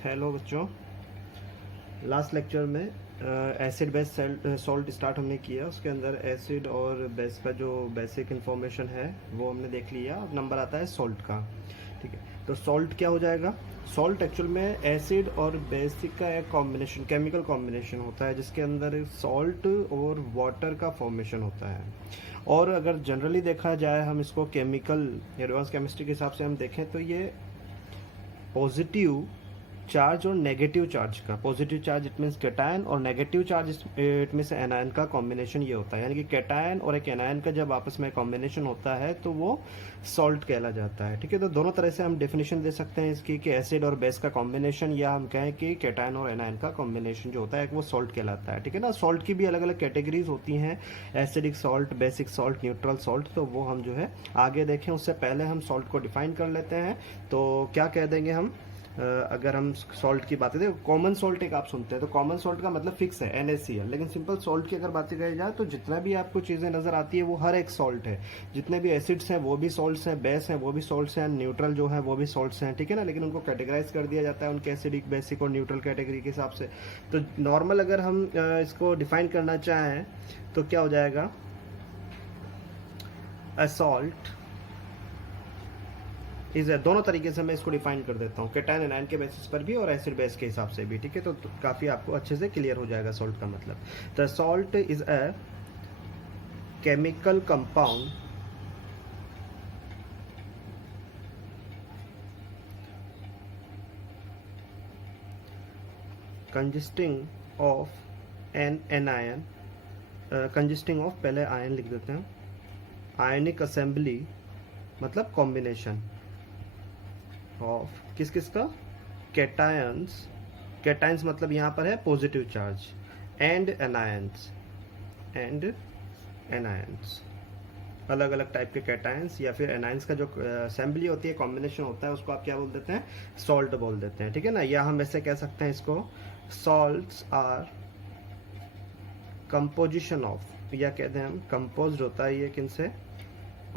Hello बच्चों। Last lecture में acid base salt start हमने किया। उसके अंदर एसिड और बेस का जो बेसिक इन्फॉर्मेशन है वो हमने देख लिया। अब नंबर आता है सॉल्ट का। ठीक है, तो सॉल्ट क्या हो जाएगा? सॉल्ट एक्चुअल में एसिड और बेसिक का एक कॉम्बिनेशन, केमिकल कॉम्बिनेशन होता है जिसके अंदर सॉल्ट और वाटर का फॉर्मेशन होता है। और अगर जनरली देखा जाए, हम इसको केमिकल एडवांस केमिस्ट्री के हिसाब से हम देखें तो ये पॉजिटिव चार्ज और नेगेटिव चार्ज का, positive charge it means cation और negative charge it means anion का कॉम्बिनेशन ये होता है। यानी कि कैटायन और एक एनायन का जब आपस में कॉम्बिनेशन होता है तो वो सॉल्ट कहला जाता है। ठीक है, तो दोनों तरह से हम डेफिनेशन दे सकते हैं इसकी कि एसिड और बेस का कॉम्बिनेशन, या हम कहें कि कैटायन और एनायन का कॉम्बिनेशन जो होता है वो सॉल्ट कहलाता है। ठीक है ना। सॉल्ट की भी अलग अलग कैटेगरीज होती हैं, acidic salt, basic salt, neutral salt. तो वो हम जो है आगे देखें उससे पहले हम सॉल्ट को डिफाइन कर लेते हैं। तो क्या कह देंगे हम? अगर हम सॉल्ट की बात करें, कॉमन सॉल्ट एक आप सुनते हैं तो कॉमन सॉल्ट का मतलब फिक्स है NaCl। लेकिन सिंपल सॉल्ट की अगर बात करी जाए तो जितना भी आपको चीज़ें नज़र आती है वो हर एक सॉल्ट है। जितने भी एसिड्स हैं वो भी सॉल्ट्स हैं, बेस हैं वो भी सॉल्ट्स हैं, न्यूट्रल जो है वो भी सॉल्ट्स हैं। ठीक है ना। लेकिन उनको कैटेगराइज कर दिया जाता है उनके एसिडिक, बेसिक और न्यूट्रल कैटेगरी के हिसाब से। तो नॉर्मल अगर हम इसको डिफाइन करना चाहें तो क्या हो जाएगा? अ सॉल्ट इज दोनों तरीके से मैं इसको डिफाइन कर देता हूँ, कैटायन एनायन के बेसिस पर भी और एसिड बेस के हिसाब से भी। ठीक है, तो काफ़ी आपको अच्छे से क्लियर हो जाएगा सॉल्ट का मतलब। The salt is a chemical compound consisting of an anion, consisting of, पहले आयन लिख देते हैं, आयनिक असेंबली मतलब कॉम्बिनेशन ऑफ किस किस का? कैटायंस, कैटायंस मतलब यहाँ पर है positive charge, and anions, and anions, अलग अलग टाइप के कैटायंस या फिर एनायंस का जो असेंबली होती है, कॉम्बिनेशन होता है, उसको आप क्या बोल देते हैं? सॉल्ट बोल देते हैं। ठीक है ना। या हम ऐसे कह सकते हैं इसको, सॉल्ट्स आर कंपोजिशन ऑफ, या कहते हैं हम कंपोज्ड होता है ये किनसे?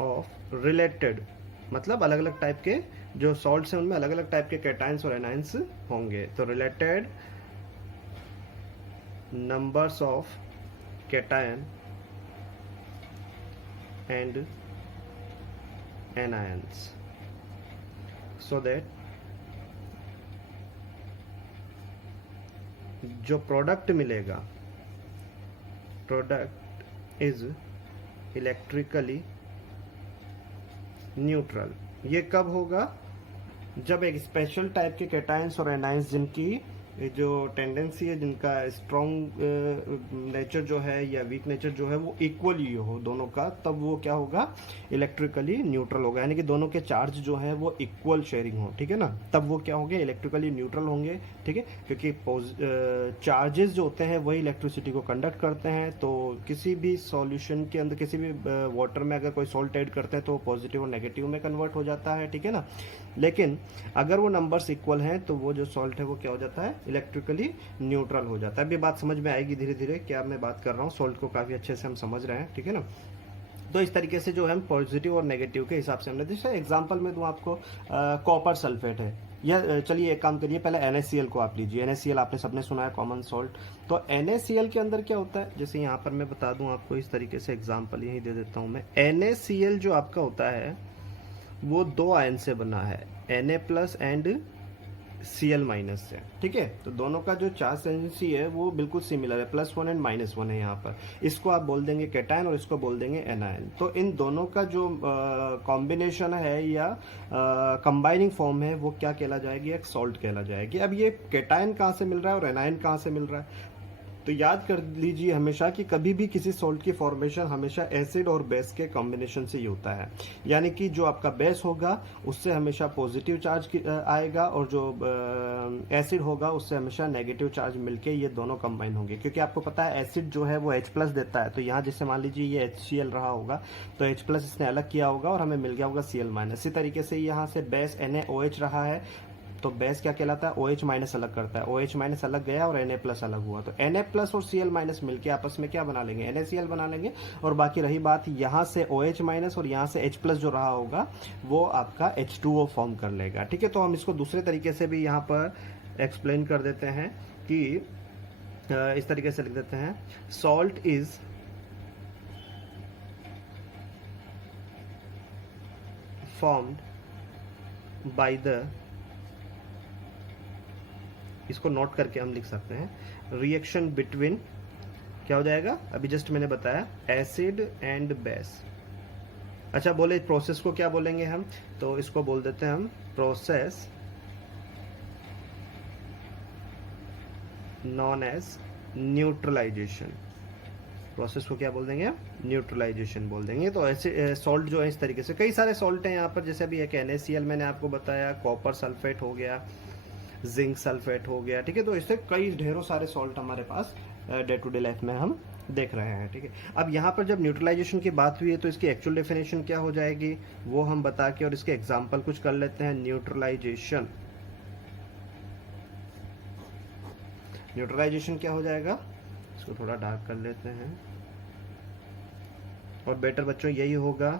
ऑफ रिलेटेड, मतलब अलग अलग टाइप के जो सॉल्ट्स हैं उनमें अलग अलग टाइप के कैटायंस और एनायंस होंगे। तो related numbers of cation and anions, so that जो प्रोडक्ट मिलेगा, प्रोडक्ट इज इलेक्ट्रिकली न्यूट्रल। ये कब होगा? जब एक स्पेशल टाइप के कैटायंस और एनायंस जिनकी जो टेंडेंसी है, जिनका स्ट्रॉन्ग नेचर जो है या वीक नेचर जो है वो इक्वली हो दोनों का, तब वो क्या होगा? इलेक्ट्रिकली न्यूट्रल होगा। यानी कि दोनों के चार्ज जो है वो इक्वल शेयरिंग हो। ठीक है ना। तब वो क्या होंगे? इलेक्ट्रिकली न्यूट्रल होंगे। ठीक है, क्योंकि चार्जेस जो होते हैं वही इलेक्ट्रिसिटी को कंडक्ट करते हैं। तो किसी भी सॉल्यूशन के अंदर, किसी भी वाटर में अगर कोई सॉल्ट ऐड करते हैं तो वो पॉजिटिव और नेगेटिव में कन्वर्ट हो जाता है। ठीक है ना। लेकिन अगर वो नंबर्स इक्वल हैं तो वो जो सॉल्ट है वो क्या हो जाता है? इलेक्ट्रिकली न्यूट्रल हो जाता है। अभी बात समझ में आएगी धीरे धीरे क्या मैं बात कर रहा हूँ। सॉल्ट को काफ़ी अच्छे से हम समझ रहे हैं। ठीक है ना। तो इस तरीके से जो है हम पॉजिटिव और नेगेटिव के हिसाब से हमने, जैसे एग्जांपल में दूं आपको, कॉपर सल्फेट है, या चलिए एक काम करिए, पहले NaCl को आप लीजिए। NaCl आपने सबने सुना है, कॉमन सॉल्ट। तो NaCl के अंदर क्या होता है? जैसे यहाँ पर मैं बता दूं आपको इस तरीके से, एग्जाम्पल यही दे देता हूँ मैं। NaCl जो आपका होता है वो दो आयन से बना है, Na+ एंड Cl- से। ठीक है, तो दोनों का जो चार्ज टेंडेंसी है वो बिल्कुल सिमिलर है, +1 एंड -1 है यहाँ पर। इसको आप बोल देंगे कैटायन और इसको बोल देंगे एनायन। तो इन दोनों का जो कॉम्बिनेशन है या कंबाइनिंग फॉर्म है वो क्या कहला जाएगी? एक सॉल्ट कहला जाएगी। अब ये कैटायन कहाँ से मिल रहा है और एनायन कहाँ से मिल रहा है? तो याद कर लीजिए हमेशा कि कभी भी किसी सॉल्ट की फॉर्मेशन हमेशा एसिड और बेस के कॉम्बिनेशन से ही होता है। यानी कि जो आपका बेस होगा उससे हमेशा पॉजिटिव चार्ज आएगा और जो एसिड होगा उससे हमेशा नेगेटिव चार्ज मिलके ये दोनों कंबाइन होंगे। क्योंकि आपको पता है एसिड जो है वो H+ देता है। तो यहाँ जैसे मान लीजिए ये HCl रहा होगा तो H+ इसने अलग किया होगा और हमें मिल गया होगा Cl-। इसी तरीके से यहाँ से बेस NaOH रहा है तो बेस क्या कहलाता है? OH- अलग करता है। OH- अलग गया और Na+ अलग हुआ, तो Na+ और Cl- मिलके आपस में क्या बना लेंगे? NaCl बना लेंगे। और बाकी रही बात यहाँ से OH- और यहाँ से H+ जो रहा होगा वो आपका H2O फॉर्म कर लेगा। ठीक है, तो हम इसको दूसरे तरीके से भी यहाँ पर एक्सप्लेन कर देते हैं कि इस तरीके से लिख देते हैं, salt is formed by the, इसको नोट करके हम लिख सकते हैं, रिएक्शन बिटवीन, क्या हो जाएगा, अभी जस्ट मैंने बताया, एसिड एंड बेस। अच्छा बोले प्रोसेस को क्या बोलेंगे हम, तो इसको बोल देते हैं हम process known as neutralisation. Process को क्या बोल देंगे हम, न्यूट्रलाइजेशन बोल देंगे। तो ऐसे सॉल्ट जो है इस तरीके से, कई सारे सॉल्ट हैं यहाँ पर, जैसे अभी एक NaCl मैंने आपको बताया, कॉपर सल्फेट हो गया, जिंक सल्फेट हो गया, ठीक है। तो इससे कई ढेरों सारे सॉल्ट हमारे पास डे टू डे लाइफ में हम देख रहे हैं, ठीक है। अब यहाँ पर जब न्यूट्रलाइजेशन की बात हुई है तो इसकी एक्चुअल डेफिनेशन क्या हो जाएगी वो हम बता के और इसके एग्जांपल कुछ कर लेते हैं। न्यूट्रलाइजेशन, न्यूट्रलाइजेशन क्या हो जाएगा, इसको थोड़ा डार्क कर लेते हैं। और बेटर बच्चों यही होगा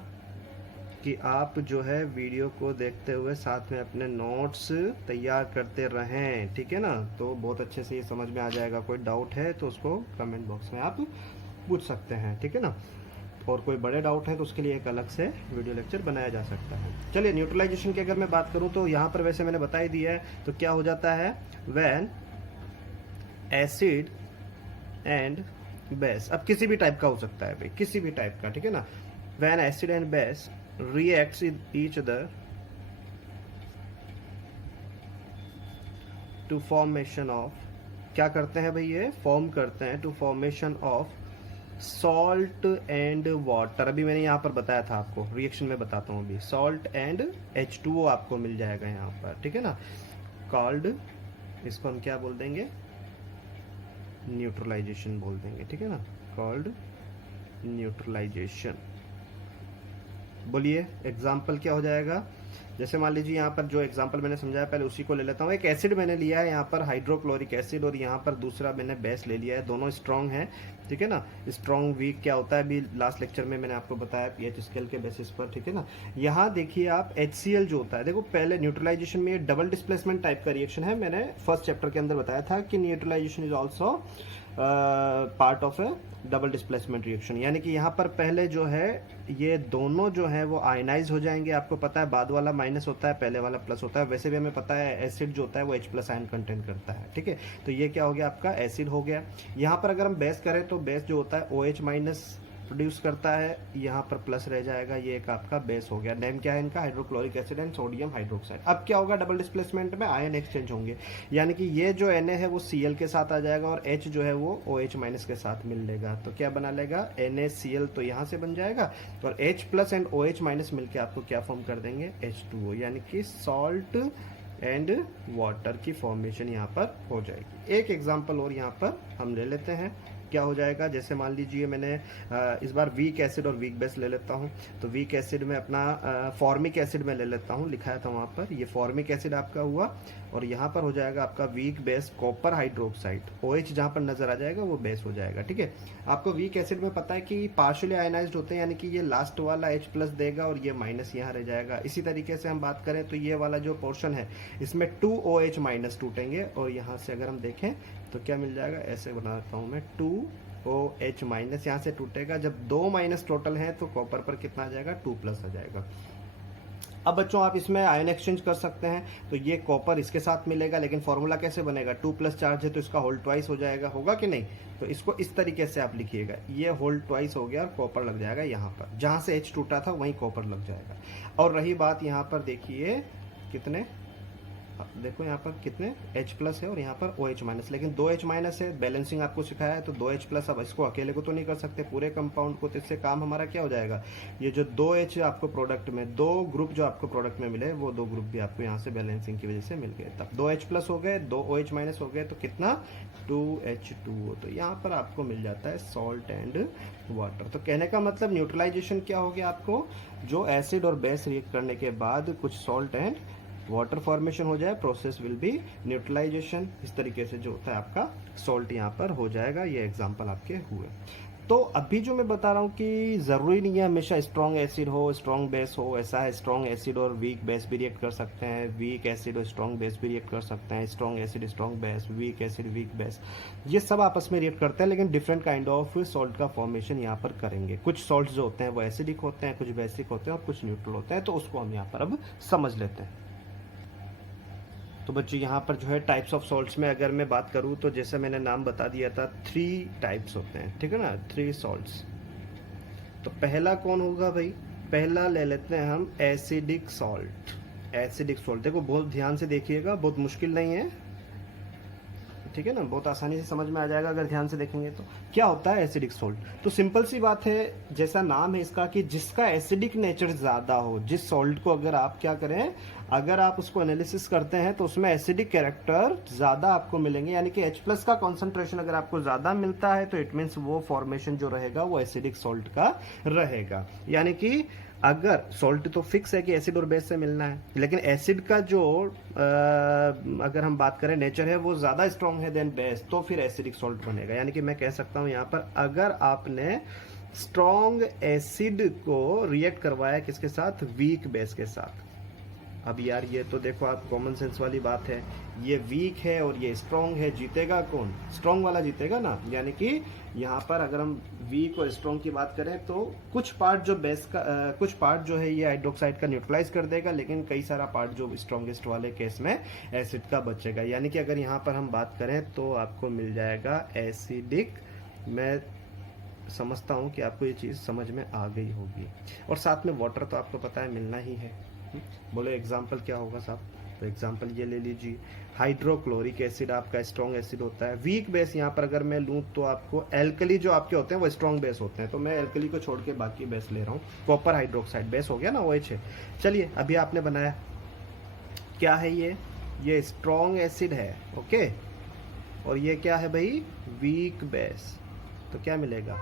कि आप जो है वीडियो को देखते हुए साथ में अपने नोट्स तैयार करते रहें, ठीक है ना। तो बहुत अच्छे से ये समझ में आ जाएगा। कोई डाउट है तो उसको कमेंट बॉक्स में आप पूछ सकते हैं, ठीक है ना। और कोई बड़े डाउट है तो उसके लिए एक अलग से वीडियो लेक्चर बनाया जा सकता है। चलिए न्यूट्रलाइजेशन की अगर मैं बात करूं तो यहाँ पर वैसे मैंने बता ही दिया है। तो क्या हो जाता है, व्हेन एसिड एंड बेस, अब किसी भी टाइप का हो सकता है भाई, किसी भी टाइप का, ठीक है ना। When acid and base reacts with each other to formation of, क्या करते हैं भाई, ये फॉर्म करते हैं to formation of salt and water. अभी मैंने यहाँ पर बताया था आपको, रिएक्शन में बताता हूँ अभी, सॉल्ट एंड H2O आपको मिल जाएगा यहाँ पर, ठीक है ना। कॉल्ड, इसको हम क्या बोल देंगे, न्यूट्रलाइजेशन बोल देंगे, ठीक है ना, कॉल्ड न्यूट्रलाइजेशन। बोलिए एग्जाम्पल क्या हो जाएगा, जैसे मान लीजिए यहाँ पर जो एग्जाम्पल मैंने समझाया पहले उसी को ले लेता हूँ। एक एसिड मैंने लिया है यहाँ पर हाइड्रोक्लोरिक एसिड, और यहाँ पर दूसरा मैंने बेस ले लिया है, दोनों स्ट्रॉन्ग हैं, ठीक है ना। स्ट्रॉन्ग वीक क्या होता है अभी लास्ट लेक्चर में मैंने आपको बताया पीएच स्केल के बेसिस पर, ठीक है ना। यहाँ देखिए आप HCl जो होता है, देखो पहले न्यूट्रलाइजेशन में ये डबल डिस्प्लेसमेंट टाइप का रिएक्शन है। मैंने फर्स्ट चैप्टर के अंदर बताया था कि neutralisation is also part of a double displacement reaction, यानी कि यहाँ पर पहले जो है ये दोनों जो है वो आयनाइज हो जाएंगे। आपको पता है बाद वाला माइनस होता है, पहले वाला प्लस होता है। वैसे भी हमें पता है एसिड जो होता है वो H+ आयन कंटेंट करता है, ठीक है। तो ये क्या हो गया, आपका एसिड हो गया। यहाँ पर अगर हम बेस करें तो बेस जो होता है OH- प्रोड्यूस करता है, यहाँ पर प्लस रह जाएगा, ये एक आपका बेस हो गया। नेम क्या है इनका, hydrochloric acid and sodium hydroxide. अब क्या होगा, डबल डिस्प्लेसमेंट में आयन एक्सचेंज होंगे, यानी कि ये जो Na है वो Cl के साथ आ जाएगा और H जो है वो OH- के साथ मिल लेगा। तो क्या बना लेगा, NaCl तो यहाँ से बन जाएगा, और H+ एंड OH- मिलकर आपको क्या फॉर्म कर देंगे, H2O, यानी कि सॉल्ट एंड वाटर की फॉर्मेशन यहाँ पर हो जाएगी। एक एग्जाम्पल और यहाँ पर हम ले लेते हैं, क्या हो जाएगा, जैसे मान लीजिए मैंने इस बार वीक एसिड और वीक बेस ले लेता हूँ। तो वीक एसिड में अपना फॉर्मिक एसिड में ले लेता हूँ, लिखाया था वहाँ पर, ये फॉर्मिक एसिड आपका हुआ, और यहाँ पर हो जाएगा आपका weak base copper hydroxide. OH जहाँ पर नजर आ जाएगा वो बेस हो जाएगा, ठीक है। आपको वीक एसिड में पता है कि पार्शियली आयनाइज्ड होते हैं, यानी कि ये लास्ट वाला H+ देगा और ये माइनस यहाँ रह जाएगा। इसी तरीके से हम बात करें तो ये वाला जो पोर्शन है इसमें 2 OH- टूटेंगे, और यहाँ से अगर हम देखें तो क्या मिल जाएगा, ऐसे बनाता हूँ मैं, 2 OH- यहाँ से टूटेगा। जब 2 माइनस टोटल है तो कॉपर पर कितना आ जाएगा, 2+ आ जाएगा। अब बच्चों आप इसमें आयन एक्सचेंज कर सकते हैं, तो ये कॉपर इसके साथ मिलेगा, लेकिन फॉर्मूला कैसे बनेगा, 2+ चार्ज है तो इसका होल ट्वाइस हो जाएगा, होगा कि नहीं। तो इसको इस तरीके से आप लिखिएगा, ये होल ट्वाइस हो गया और कॉपर लग जाएगा यहाँ पर, जहाँ से H टूटा था वहीं कॉपर लग जाएगा। और रही बात यहाँ पर देखिए कितने, देखो यहाँ पर कितने H+ है और यहाँ पर OH-, लेकिन 2 H- है। बैलेंसिंग आपको सिखाया है तो 2 H+, अब इसको अकेले को तो नहीं कर सकते, पूरे कंपाउंड को, तो इससे काम हमारा क्या हो जाएगा, ये जो 2 H आपको प्रोडक्ट में, 2 ग्रुप जो आपको प्रोडक्ट में मिले वो 2 ग्रुप भी आपको यहाँ से बैलेंसिंग की वजह से मिल गए। तब 2 H+ हो गए, 2 OH- हो गए, तो कितना, 2 H2O। तो यहाँ पर आपको मिल जाता है सॉल्ट एंड वाटर। तो कहने का मतलब न्यूट्रलाइजेशन क्या हो गया, आपको जो एसिड और बेस रिएक्ट करने के बाद कुछ सॉल्ट एंड वाटर फॉर्मेशन हो जाए, प्रोसेस विल बी न्यूट्रलाइजेशन। इस तरीके से जो होता है आपका सॉल्ट यहाँ पर हो जाएगा। ये एग्जांपल आपके हुए। तो अभी जो मैं बता रहा हूँ कि ज़रूरी नहीं है हमेशा स्ट्रॉन्ग एसिड हो स्ट्रॉन्ग बेस हो, ऐसा है स्ट्रॉन्ग एसिड और वीक बेस भी रिएक्ट कर सकते हैं, वीक एसिड और स्ट्रॉन्ग बेस भी रिएक्ट कर सकते हैं, strong acid strong base, weak acid weak base, ये सब आपस में रिएक्ट करते हैं, लेकिन डिफरेंट काइंड ऑफ सॉल्ट का फॉर्मेशन यहाँ पर करेंगे। कुछ सॉल्ट जो होते हैं वो एसिडिक होते हैं, कुछ बेसिक होते हैं और कुछ न्यूट्रल होते हैं, तो उसको हम यहाँ पर अब समझ लेते हैं। तो बच्चों यहाँ पर जो है टाइप्स ऑफ सॉल्ट्स में अगर मैं बात करूँ तो जैसे मैंने नाम बता दिया था 3 टाइप्स होते हैं, ठीक है ना, 3 सॉल्ट्स। तो पहला कौन होगा भाई, पहला ले लेते हैं हम एसिडिक सॉल्ट। एसिडिक सॉल्ट देखो बहुत ध्यान से देखिएगा, बहुत मुश्किल नहीं है, ठीक है ना, बहुत आसानी से समझ में आ जाएगा अगर ध्यान से देखेंगे। तो क्या होता है एसिडिक सॉल्ट, तो सिंपल सी बात है, जैसा नाम है इसका कि जिसका एसिडिक नेचर ज्यादा हो, जिस सॉल्ट को अगर आप क्या करें, अगर आप उसको एनालिसिस करते हैं तो उसमें एसिडिक कैरेक्टर ज्यादा आपको मिलेंगे, यानी कि H+ का कॉन्सेंट्रेशन अगर आपको ज्यादा मिलता है तो इट मीन्स वो फॉर्मेशन जो रहेगा वो एसिडिक सॉल्ट का रहेगा। यानी कि अगर सॉल्ट तो फिक्स है कि एसिड और बेस से मिलना है, लेकिन एसिड का जो अगर हम बात करें नेचर है वो ज्यादा स्ट्रॉन्ग है देन बेस, तो फिर एसिडिक सॉल्ट बनेगा। यानी कि मैं कह सकता हूं यहाँ पर अगर आपने स्ट्रॉन्ग एसिड को रिएक्ट करवाया किसके साथ, वीक बेस के साथ। अब यार ये तो देखो आप कॉमन सेंस वाली बात है, ये वीक है और ये स्ट्रॉन्ग है, जीतेगा कौन, स्ट्रॉन्ग वाला जीतेगा ना। यानी कि यहाँ पर अगर हम वीक और स्ट्रॉन्ग की बात करें तो कुछ पार्ट जो बेस का कुछ पार्ट जो है ये हाइड्रोक्साइड का न्यूट्रलाइज कर देगा, लेकिन कई सारा पार्ट जो स्ट्रॉन्गेस्ट वाले केस में एसिड का बचेगा। यानी कि अगर यहाँ पर हम बात करें तो आपको मिल जाएगा एसिडिक। मैं समझता हूँ कि आपको ये चीज़ समझ में आ गई होगी, और साथ में वाटर तो आपको पता है मिलना ही है। बोलो एग्जाम्पल क्या होगा साहब, तो एग्जाम्पल ये ले लीजिए, हाइड्रोक्लोरिक एसिड आपका स्ट्रॉन्ग एसिड होता है। वीक बेस यहाँ पर अगर मैं लूँ तो आपको एल्कली जो आपके होते हैं वो स्ट्रॉन्ग बेस होते हैं, तो मैं एल्कली को छोड़ के बाकी बेस ले रहा हूँ। कॉपर हाइड्रोक्साइड बेस हो गया ना, OH है। चलिए अभी आपने बनाया क्या है, ये स्ट्रॉन्ग एसिड है, ओके, और ये क्या है भाई, वीक बेस। तो क्या मिलेगा,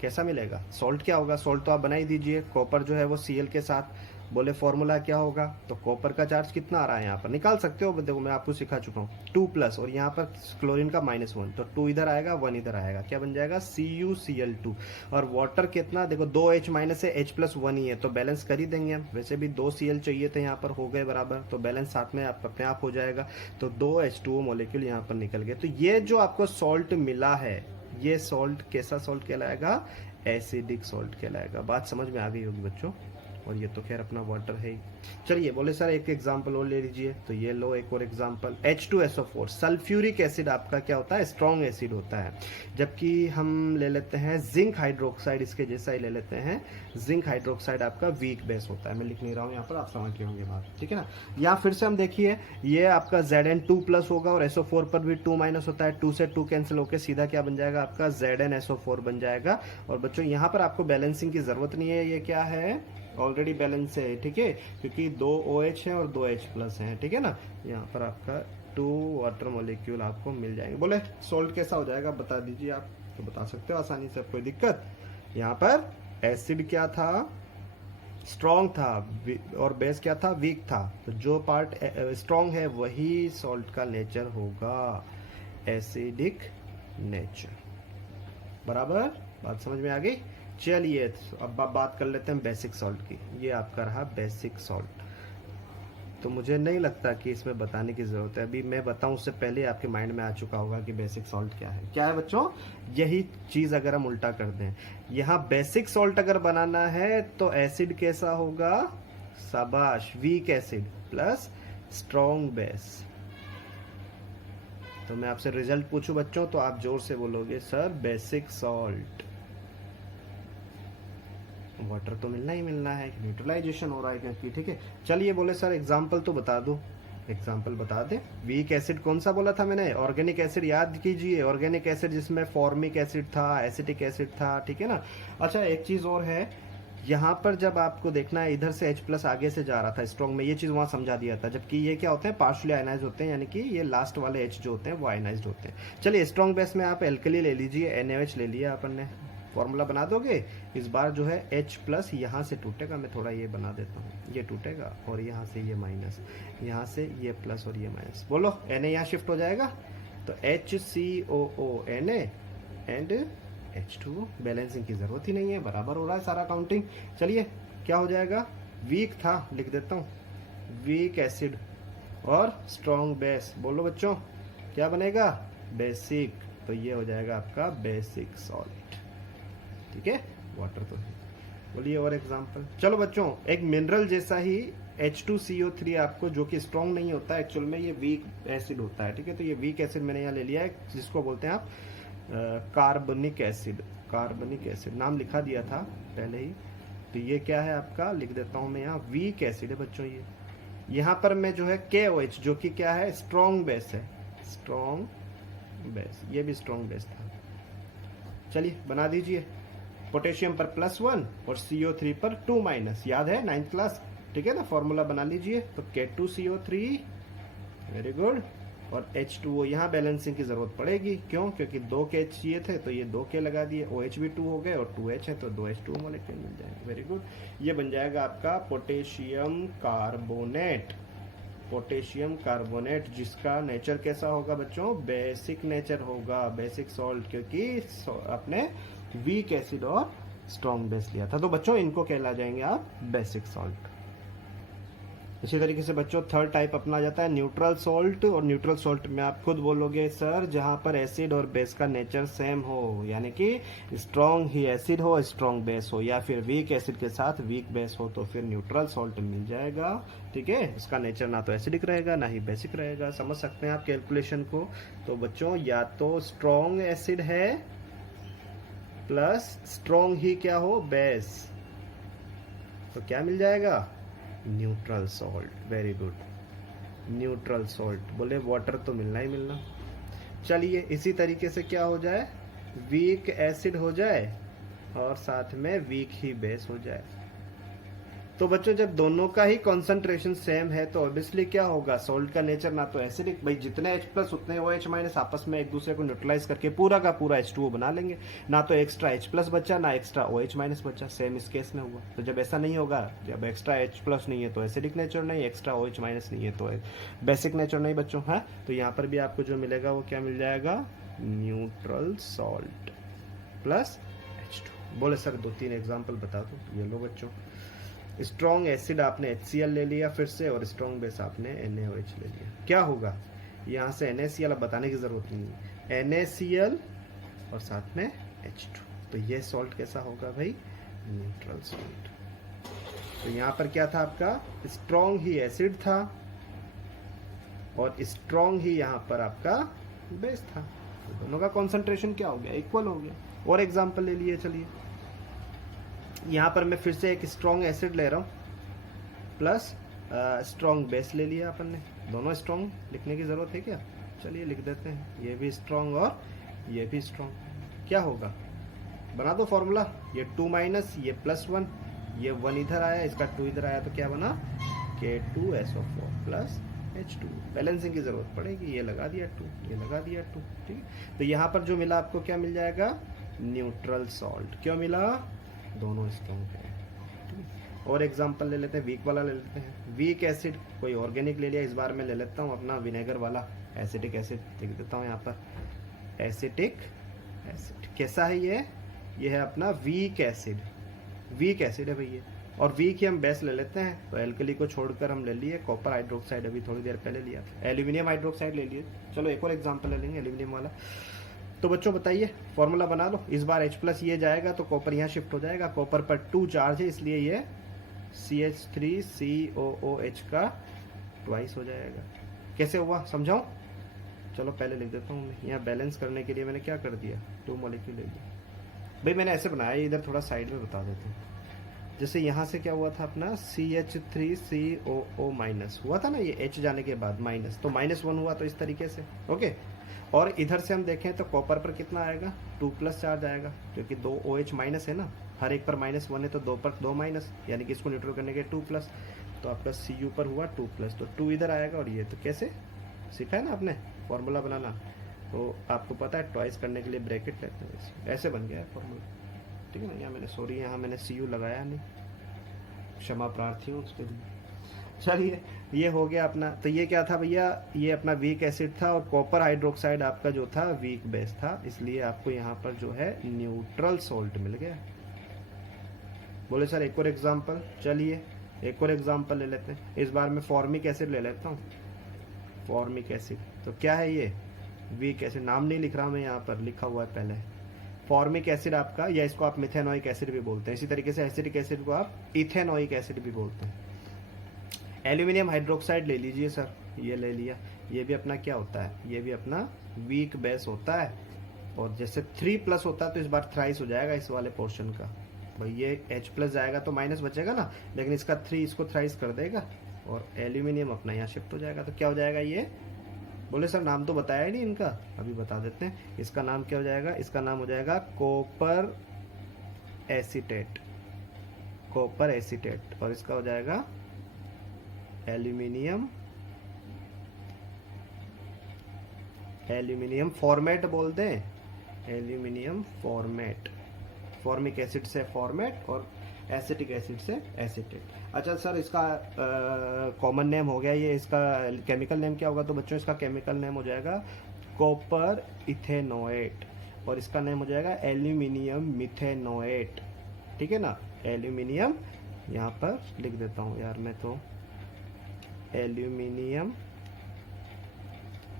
कैसा मिलेगा, सॉल्ट क्या होगा, सॉल्ट तो आप बना ही दीजिए, कॉपर जो है वो Cl के साथ। बोले फॉर्मूला क्या होगा, तो कॉपर का चार्ज कितना आ रहा है यहाँ पर निकाल सकते हो, देखो मैं आपको सिखा चुका हूँ, 2+, और यहाँ पर क्लोरीन का -1, तो 2 इधर आएगा 1 इधर आएगा, क्या बन जाएगा CuCl2। और वाटर कितना, देखो 2H- है, H+1 ही है, तो बैलेंस कर ही देंगे हम। वैसे भी 2 Cl चाहिए थे, यहाँ पर हो गए बराबर, तो बैलेंस साथ में अपने आप हो जाएगा, तो 2 H2O मॉलिक्यूल यहाँ पर निकल गए। तो ये जो आपको सॉल्ट मिला है, ये सॉल्ट कैसा सॉल्ट कहलाएगा, एसिडिक सॉल्ट कहलाएगा। बात समझ में आ गई होगी बच्चों, और ये तो खैर अपना वाटर है ही। चलिए बोले सर एक एग्जांपल और ले लीजिए, तो ये लो एक और एग्जांपल, H2SO4 सल्फ्यूरिक एसिड आपका क्या होता है, स्ट्रॉन्ग एसिड होता है। जबकि हम ले लेते हैं जिंक हाइड्रोक्साइड, इसके जैसा ही ले लेते हैं, जिंक हाइड्रोक्साइड आपका वीक बेस होता है। मैं लिख नहीं रहा हूँ यहाँ पर, आप समझ गए होंगे बात, ठीक है ना। यहाँ फिर से हम देखिए, ये आपका Zn2+ होगा और SO4 पर भी 2- होता है, 2 से 2 कैंसिल होकर सीधा क्या बन जाएगा आपका ZnSO4 बन जाएगा। और बच्चों यहाँ पर आपको बैलेंसिंग की जरूरत नहीं है, ये क्या है ऑलरेडी बैलेंस है, ठीक है, क्योंकि 2 OH है और 2 H+ है, ठीक है ना। यहाँ पर आपका 2 वाटर मॉलिक्यूल आपको मिल जाएंगे। बोले सॉल्ट कैसा हो जाएगा बता दीजिए, आप तो बता सकते हो आसानी से, कोई दिक्कत। यहाँ पर एसिड क्या था, स्ट्रॉन्ग था, और बेस क्या था, वीक था। तो जो पार्ट स्ट्रॉन्ग है वही सॉल्ट का नेचर होगा, एसिडिक नेचर। बराबर, बात समझ में आ गई। चलिए अब बात कर लेते हैं बेसिक सॉल्ट की। ये आपका रहा बेसिक सॉल्ट। तो मुझे नहीं लगता कि इसमें बताने की जरूरत है, अभी मैं बताऊं उससे पहले आपके माइंड में आ चुका होगा कि बेसिक सॉल्ट क्या है। क्या है बच्चों, यही चीज अगर हम उल्टा कर दें, यहाँ बेसिक सॉल्ट अगर बनाना है तो एसिड कैसा होगा, शाबाश, weak acid plus strong base. तो मैं आपसे रिजल्ट पूछूं बच्चों तो आप जोर से बोलोगे सर बेसिक सॉल्ट। वाटर तो मिलना ही मिलना है, न्यूट्रलाइजेशन हो रहा है क्योंकि, ठीक है। चलिए बोले सर एग्जांपल तो बता दो, एग्जांपल बता दे। वीक एसिड कौन सा बोला था मैंने, ऑर्गेनिक एसिड, याद कीजिए ऑर्गेनिक एसिड जिसमें फॉर्मिक एसिड था, एसिटिक एसिड था, ठीक है ना। अच्छा एक चीज और है, यहाँ पर जब आपको देखना है इधर से H+ आगे से जा रहा था स्ट्रॉन्ग में, ये चीज वहां समझा दिया था, जबकि ये क्या होते हैं पार्शियली आयनाइज होते हैं, यानी कि ये लास्ट वाले H जो होते हैं वो आयनाइज्ड होते हैं। चलिए स्ट्रॉन्ग बेस में आप एल्कली ले लीजिए, NaOH ले लिया अपन ने, फॉर्मूला बना दोगे। इस बार जो है H+ यहाँ से टूटेगा, मैं थोड़ा ये बना देता हूँ, ये टूटेगा और यहाँ से ये माइनस, यहाँ से ये प्लस और ये माइनस। बोलो Na यहाँ शिफ्ट हो जाएगा, तो HCOO Na and H2, balancing की जरूरत ही नहीं है, बराबर हो रहा है सारा काउंटिंग। चलिए क्या हो जाएगा, वीक था लिख देता हूँ, वीक एसिड और स्ट्रॉन्ग बेस, बोलो बच्चों क्या बनेगा, बेसिक। तो ये हो जाएगा आपका बेसिक सॉल्ट, ठीक है, वाटर तो है। बोलिए और एग्जांपल। चलो बच्चों, एक मिनरल जैसा ही H2CO3 आपको, जो कि स्ट्रॉन्ग नहीं होता है एक्चुअल में, ये वीक एसिड होता है, ठीक है। तो ये वीक एसिड मैंने यहाँ ले लिया है, जिसको बोलते हैं आप कार्बनिक एसिड। कार्बनिक एसिड नाम लिखा दिया था पहले ही। तो ये क्या है आपका, लिख देता हूं मैं यहाँ, वीक एसिड है बच्चों ये। यहाँ पर मैं जो है KOH, जो कि क्या है, स्ट्रॉन्ग बेस है, स्ट्रॉन्ग बेस, ये भी स्ट्रॉन्ग बेस था। चलिए बना दीजिए, पोटेशियम पर +1 और CO3 पर 2-, याद है 9th क्लास, ठीक है ना। फॉर्मूला बना लीजिए, तो K2CO3, वेरी गुड, और H2O। यहाँ बैलेंसिंग की जरूरत पड़ेगी, क्यों, क्योंकि 2 K चाहिए थे तो ये 2 K लगा दिए, OH भी 2 हो गए और 2H है तो 2 H2O मॉलिक्यूल मिल जाएंगे, वेरी गुड। ये बन जाएगा आपका पोटेशियम कार्बोनेट, पोटेशियम कार्बोनेट, जिसका नेचर कैसा होगा बच्चों, बेसिक नेचर होगा, बेसिक सॉल्ट, क्योंकि आपने वीक एसिड और स्ट्रॉन्ग बेस लिया था। तो बच्चों इनको कहला जाएंगे आप बेसिक सॉल्ट। इसी तरीके से बच्चों थर्ड टाइप अपना जाता है न्यूट्रल सॉल्ट। और न्यूट्रल सॉल्ट में आप खुद बोलोगे सर, जहां पर एसिड और बेस का नेचर सेम हो, यानी कि स्ट्रॉन्ग ही एसिड हो, स्ट्रॉन्ग बेस हो, या फिर वीक एसिड के साथ वीक बेस हो, तो फिर न्यूट्रल सॉल्ट मिल जाएगा, ठीक है। इसका नेचर ना तो एसिडिक रहेगा ना ही बेसिक रहेगा। समझ सकते हैं आप कैलकुलेशन को। तो बच्चों या तो स्ट्रॉन्ग एसिड है प्लस स्ट्रॉन्ग ही क्या हो, बेस, तो क्या मिल जाएगा, neutral salt, very good, neutral salt. बोले वाटर तो मिलना ही मिलना। चलिए इसी तरीके से क्या हो जाए, वीक एसिड हो जाए और साथ में वीक ही बेस हो जाए। तो बच्चों जब दोनों का ही कॉन्सेंट्रेशन सेम है तो ऑब्वियसली क्या होगा, सॉल्ट का नेचर ना तो एसिडिक, भाई जितने H+ उतने OH- आपस में एक दूसरे को न्यूट्रलाइज करके पूरा का पूरा H2O बना लेंगे, ना तो एक्स्ट्रा H+ बचा ना एक्स्ट्रा OH- बचा। सेम इस केस में हुआ। तो जब ऐसा नहीं होगा, जब एक्स्ट्रा H+ नहीं है तो एसिडिक नेचर नहीं, एक्स्ट्रा OH- नहीं है तो बेसिक नेचर नहीं बच्चों, है। तो यहाँ पर भी आपको जो मिलेगा वो क्या मिल जाएगा, न्यूट्रल सॉल्ट प्लस H2। बोले सर 2-3 एग्जाम्पल बता दो। ये लो बच्चों, स्ट्रॉन्ग एसिड आपने HCl ले लिया फिर से, और स्ट्रॉन्ग बेस आपने NaOH ले लिया, क्या होगा, यहाँ से NaCl अब बताने की जरूरत नहीं है, NaCl और साथ में H2। तो ये सॉल्ट कैसा होगा भाई, न्यूट्रल सॉल्ट। तो यहाँ पर क्या था आपका, स्ट्रॉन्ग ही एसिड था और स्ट्रॉन्ग ही यहाँ पर आपका बेस था। तो दोनों का कॉन्सेंट्रेशन क्या हो गया, इक्वल हो गया। और एग्जाम्पल ले लिए, चलिए यहाँ पर मैं फिर से एक स्ट्रॉन्ग एसिड ले रहा हूँ प्लस स्ट्रॉन्ग बेस ले लिया अपन ने। दोनों स्ट्रॉन्ग लिखने की ज़रूरत है क्या, चलिए लिख देते हैं, ये भी स्ट्रॉन्ग और ये भी स्ट्रॉन्ग। क्या होगा, बना दो फॉर्मूला, ये 2-, ये +1, ये 1 इधर आया, इसका 2 इधर आया, तो क्या बना, K2SO4 प्लस H2। बैलेंसिंग की जरूरत पड़ेगी, ये लगा दिया 2, ये लगा दिया 2, ठीक है। तो यहाँ पर जो मिला आपको क्या मिल जाएगा, न्यूट्रल सॉल्ट। क्यों मिला, दोनों स्ट्रॉन्ग है। और एग्जांपल ले लेते हैं, वीक वाला ले लेते हैं। वीक एसिड, कोई ऑर्गेनिक ले लिया, इस बार मैं ले लेता हूँ अपना विनेगर वाला एसिटिक एसिड, लिख देता हूँ यहाँ पर एसिटिक एसिड। कैसा है ये है अपना वीक एसिड, वीक एसिड है भैया। और वीक ही हम बेस ले लेते हैं, तो एल्कली को छोड़कर हम ले लिए कॉपर हाइड्रोक्साइड, अभी थोड़ी देर पहले लिया था, एल्यूमिनियम हाइड्रोक्साइड ले लिए। चलो एक और एग्जाम्पल ले लेंगे एल्यूमिनियम वाला। तो बच्चों बताइए, फॉर्मूला बना लो। इस बार H+ ये जाएगा तो कॉपर यहाँ शिफ्ट हो जाएगा, कॉपर पर 2 चार्ज है इसलिए ये CH3COOH का ट्वाइस हो जाएगा। कैसे हुआ समझाऊं, चलो पहले लिख देता हूँ मैं। यहाँ बैलेंस करने के लिए मैंने क्या कर दिया, 2 मॉलिक्यूल ले लिया। भाई मैंने ऐसे बनाया, इधर थोड़ा साइड में बता देता हूँ। जैसे यहाँ से क्या हुआ था अपना CH3COO- हुआ था ना, ये H जाने के बाद माइनस, तो -1 हुआ, तो इस तरीके से, ओके। और इधर से हम देखें तो कॉपर पर कितना आएगा, 2+ चार्ज आएगा, क्योंकि 2 OH- है ना, हर एक पर -1 है, तो 2 पर 2-, यानी कि इसको न्यूट्रल करने के 2+, तो आपका Cu पर हुआ 2+, तो 2 इधर आएगा। और ये तो कैसे सीखा है ना आपने फॉर्मूला बनाना, तो आपको पता है ट्वाइस करने के लिए ब्रैकेट लेते हैं, ऐसे बन गया है फॉर्मूला, ठीक है ना। यहाँ मैंने Cu लगाया नहीं, क्षमा प्रार्थी हूँ उसके लिए। चलिए, ये हो गया अपना। तो ये क्या था भैया, ये अपना वीक एसिड था और कॉपर हाइड्रोक्साइड आपका जो था वीक बेस था, इसलिए आपको यहाँ पर जो है न्यूट्रल सॉल्ट मिल गया। बोले सर एक और एग्जांपल, चलिए एक और एग्जांपल ले लेते हैं। इस बार मैं फॉर्मिक एसिड ले लेता हूँ। फॉर्मिक एसिड तो क्या है ये, वीक एसिड। नाम नहीं लिख रहा मैं, यहाँ पर लिखा हुआ है पहले। फॉर्मिक एसिड आपका, या इसको आप मिथेनोइक एसिड भी बोलते हैं, इसी तरीके से एसिटिक एसिड को आप इथेनोइक एसिड भी बोलते हैं। एल्यूमिनियम हाइड्रोक्साइड ले लीजिए सर, ये ले लिया, ये भी अपना क्या होता है, ये भी अपना वीक बेस होता है। और जैसे 3+ होता है तो इस बार थ्राइस हो जाएगा इस वाले पोर्शन का। भाई ये H+ जाएगा तो माइनस बचेगा ना, लेकिन इसका 3 इसको थ्राइस कर देगा और एल्यूमिनियम अपना यहाँ शिफ्ट हो जाएगा। तो क्या हो जाएगा ये, बोले सर नाम तो बताया ही नहीं इनका, अभी बता देते हैं। इसका नाम क्या हो जाएगा, इसका नाम हो जाएगा कॉपर एसीटेट, कॉपर एसीटेट। और इसका हो जाएगा एल्यूमिनियम, एल्यूमिनियम फॉर्मेट बोल दें, एल्यूमिनियम फॉर्मेट। फॉर्मिक एसिड से फॉर्मेट और एसिटिक एसिड से एसिटेट। अच्छा सर इसका कॉमन नेम हो गया ये, इसका केमिकल नेम क्या होगा, तो बच्चों इसका केमिकल नेम हो जाएगा कॉपर इथेनोएट और इसका नेम हो जाएगा एल्यूमिनियम मिथेनोएट। ठीक है ना, एल्यूमिनियम यहाँ पर लिख देता हूँ यार मैं, तो एल्यूमिनियम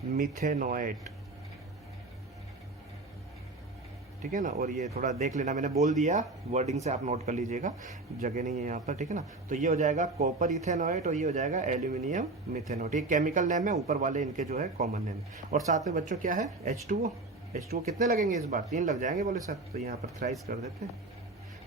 मिथेनोएट। ठीक है ना, और ये थोड़ा देख लेना, मैंने बोल दिया वर्डिंग से, आप नोट कर लीजिएगा, जगह नहीं है यहाँ पर। ठीक है ना, तो ये हो जाएगा कॉपर इथेनोएट और ये हो जाएगा एल्यूमिनियम मिथेनोएट। ये केमिकल नेम है, ऊपर वाले इनके जो है कॉमन नेम है। और साथ में बच्चों क्या है, H2O। H2O कितने लगेंगे इस बार, 3 लग जाएंगे बोले सर, तो यहाँ पर थ्राइस कर देते हैं।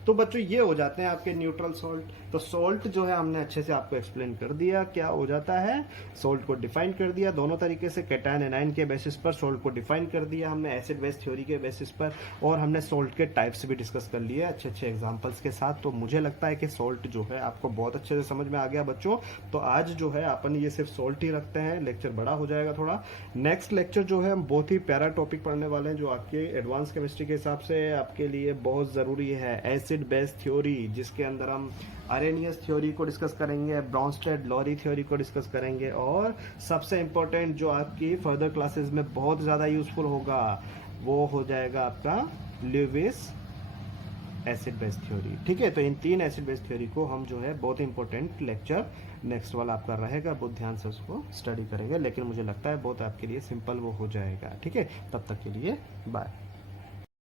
तो बच्चों ये हो जाते हैं आपके न्यूट्रल सॉल्ट। तो सॉल्ट जो है हमने अच्छे से आपको एक्सप्लेन कर दिया क्या हो जाता है, सॉल्ट को डिफाइन कर दिया दोनों तरीके से, कैटायन एनायन के बेसिस पर सॉल्ट को डिफाइन कर दिया हमने, एसिड बेस थ्योरी के बेसिस पर, और हमने सॉल्ट के टाइप्स भी डिस्कस कर लिए अच्छे अच्छे एग्जांपल्स के साथ। तो मुझे लगता है कि सॉल्ट जो है आपको बहुत अच्छे से समझ में आ गया बच्चों। तो आज जो है अपन ये सिर्फ सॉल्ट ही रखते हैं, लेक्चर बड़ा हो जाएगा थोड़ा। नेक्स्ट लेक्चर जो है हम बहुत ही प्यारा टॉपिक पढ़ने वाले हैं, जो आपके एडवांस केमिस्ट्री के हिसाब से आपके लिए बहुत ज़रूरी है, एसिड बेस थ्योरी, जिसके अंदर हम अरेनियस थ्योरी को डिस्कस करेंगे, ब्रॉन्स्टेड लॉरी थ्योरी को डिस्कस करेंगे, और सबसे इंपॉर्टेंट जो आपकी फर्दर क्लासेस में बहुत ज़्यादा यूजफुल होगा वो हो जाएगा आपका ल्यूविस एसिड बेस थ्योरी। ठीक है, तो इन 3 एसिड बेस थ्योरी को हम जो है बहुत इंपॉर्टेंट लेक्चर नेक्स्ट वाला आपका रहेगा, बहुत ध्यान से उसको स्टडी करेंगे, लेकिन मुझे लगता है बहुत आपके लिए सिंपल वो हो जाएगा। ठीक है, तब तक के लिए बाय।